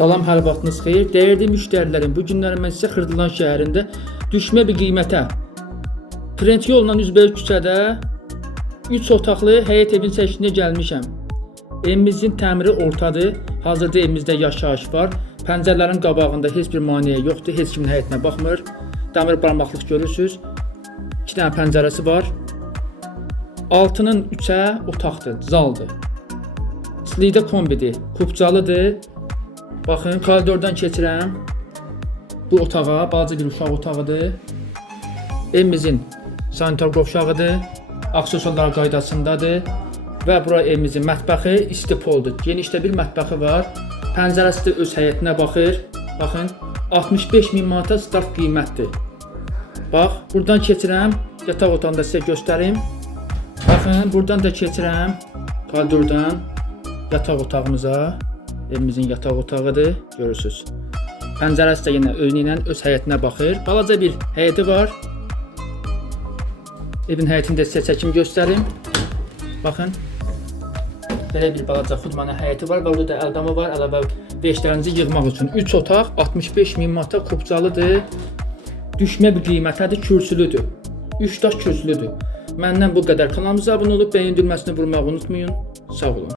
Salam, hər vaxtınız xeyir. Dəyərli müştərilərim, bu günlər mən sizə Xırdalan şəhərində düşmə bir qiymətə Trend yolla üzbəüz küçədə 3 otaqlı həyət evin çəkisində gəlmişəm. Evimizin təmiri ortadır. Hazırda evimizdə yaşayış var. Pəncərələrin qabağında heç bir maneə yoxdur. Heç kimin həyətinə baxmır. Dəmir barmaqlıq görürsüz. 2 dənə pəncərəsi var. Altının 3-ə otaqdır, zaldır. Slidə kombidir, kubcalıdır. Baxın, koridordan keçirəm. Bu otağa, balaca bir uşaq otağıdır. Evimizin sanitar qovşağıdır. Aksesuarlar qaydasındadır. Və bura evimizin mətbəxi, istipoldur. Genişdə bir mətbəxi var. Pəncərəsi də öz həyətinə baxır. Baxın, 65.000 manata start qiymətdir. Bax, buradan keçirəm. Yataq otağında sizə göstərim. Baxın, buradan da keçirəm. Koridordan yataq otağımıza. Evimizin yataq otağıdır, görürsüz. Pəncərəsi də yenə önüylə öz həyətinə baxır. Balaca bir həyəti var. Evin həyətində sizə çəkim göstərim. Baxın. Belə bir balaca xudmanə həyəti var və orada da əldamı var. Əlavə veşlərinizi yığmaq üçün. 3 otaq 65.000 manata kubcalıdır. Düşmə bir qiymətədir, kürsülüdür. 3 daş kürsülüdür. Məndən bu qədər. Kanalımıza abunə olub bəyəndirməsini vurmağı unutmayın. Sağ olun.